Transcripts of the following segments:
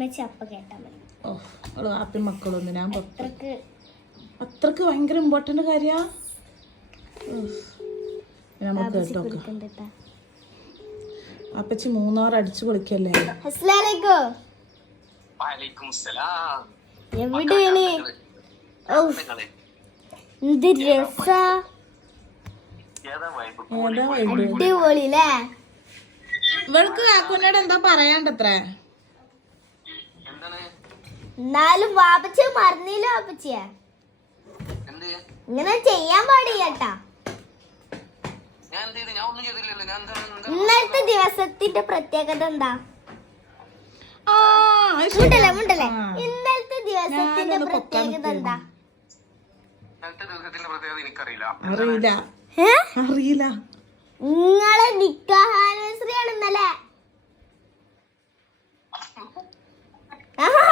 ഉമ്മച്ചി അപ്പ കേട്ടാൽ മതി. ഓ അവൾ വാപ്പയും മക്കളൊന്നും ഞാൻ അത്രയ്ക്ക് അത്രയ്ക്ക് ഭയങ്കര ഇമ്പോർട്ടന്റ് കാര്യ? നമുക്ക് കേട്ടോ കൊടുക്കണ്ടിട്ടാ. അപ്പച്ചി മൂന്നാർ അടിച്ചു പൊളിക്കല്ലേ? എവിടെയാണ്? എന്ത് രസാ. ഇവൾക്ക് കാക്കുനോട് എന്താ പറയാണ്ടത്ര? എന്നാലും വാപ്പച്ച മറന്നില്ല വാപ്പച്ചിയെ? എന്ത്? ഇങ്ങനെ ചെയ്യാൻ പാടില്ലട്ടാ. ഞാൻ എന്ത് ചെയ്തു ഞാൻ ഒന്നും ചെയ്തില്ലല്ലോ. ഞാൻ എന്താ എന്താ ഇന്നത്തെ ദിവസത്തിന്റെ പ്രത്യേകത എന്താ. മുണ്ടല്ലേ മുണ്ടല്ലേ? ഇന്നത്തെ ഇന്നലത്തെ ദിവസത്തിന്റെ പ്രത്യേകത എന്താ? അറിയില്ല. നിങ്ങളെ നിക്കാഹാനിവേഴ്സറി ആണ് ഇന്നലെ? ആഹാ,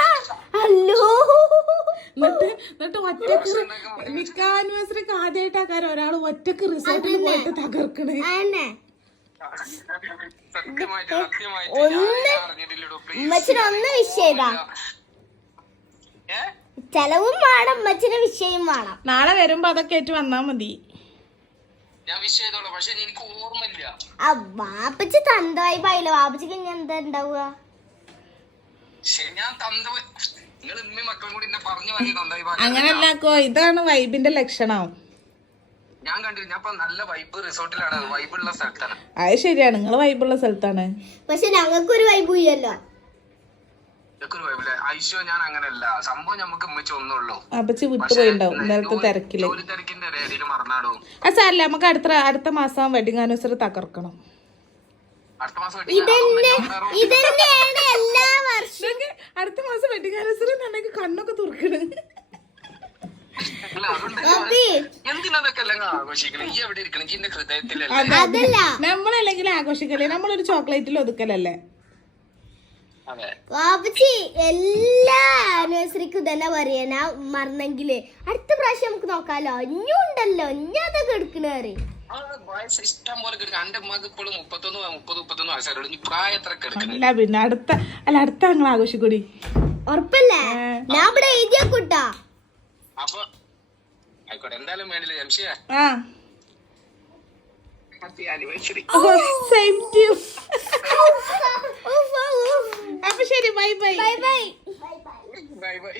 എന്നിട്ട് ഒറ്റയ്ക്ക് നിക്കാനിവേഴ്സറിക്ക് കാര്യം ഒരാൾ ഒറ്റയ്ക്ക് റിസോർട്ടിൽ പോയിട്ട് തകർക്കണേ. ഒന്ന് വിഷയതാ ഏ? ചെലവും വേണം മച്ചിന് വിഷയം വേണം. നാളെ വരുമ്പോ അതൊക്കെ ആയിട്ട് വന്നാ മതി. ഞാൻ വിഷ് ചെയ്തോളാം പക്ഷെ എനിക്ക് ഓർമ്മയില്ല. ആ വാപ്പച്ചി തന്തവായി പായില്ല? വാപ്പച്ചിക്ക് ഇനി എന്താ ഉണ്ടാവുക? ഞാൻ തന്ത അങ്ങനല്ലാക്കോ ഇതാണ് വൈബിന്റെ ലക്ഷണം. ഞാൻ കണ്ടില്ല ഞാൻ ഇപ്പൊ നല്ല വൈബ് റിസോർട്ടിലാണ് വൈബുള്ള സ്ഥലത്താണ്. അത് ശരിയാണ് നിങ്ങൾ വൈബുള്ള സ്ഥലത്താണ്. പക്ഷെ വൈബും ഇല്ലല്ലോ. ഒരു വൈബ് ഐശോ ഞാൻ അങ്ങനല്ല. സംഭവം നമുക്ക് തിരക്കിൽ. ജോലി തിരക്കിന്റെ മറന്നാടോ ആ സാരല്ല നമുക്ക് അടുത്ത അടുത്ത മാസം വെഡിങ് ആനിവേഴ്സറി തകർക്കണം അടുത്ത മാസം ഇതന്നെ ഇതന്നെയാണ് എല്ലാ വർഷവും ഇതൊക്കെ അടുത്ത മാസം വെഡിങ് ആനിവേഴ്സറി എന്നുണ്ടെങ്കിൽ കണ്ണൊക്കെ തുറക്കണ്. നമ്മളല്ലെങ്കിൽ ആഘോഷിക്കലേ നമ്മളൊരു ചോക്ലേറ്റിൽ ഒതുക്കലല്ലേ? വാപ്പച്ചി എല്ലാ ആനിവേഴ്സറിക്കും തന്നെ പറയാ. ഞാൻ മറന്നെങ്കിൽ. അടുത്ത പ്രാവശ്യം നമുക്ക് നോക്കാലോ. ഇനിയും ഉണ്ടല്ലോ. ഇനി അതൊക്കെ എടുക്കണേ അല്ല പിന്നെ അടുത്ത അല്ല അടുത്ത ഞങ്ങൾ ആഘോഷിക്കൂടി. ഉറപ്പല്ലേ? ഞാൻ ഇവിടെ എഴുതിയ കൂട്ടാ. അപ്പൊ ആയിക്കോട്ടെ. എന്തായാലും വേണ്ടില്ല ജംഷിയ. ആ. ഹാപ്പി ആനിവേഴ്സറി സെയിം ടു അപ്പൊ ശരി bye bye. Bye bye. Bye bye.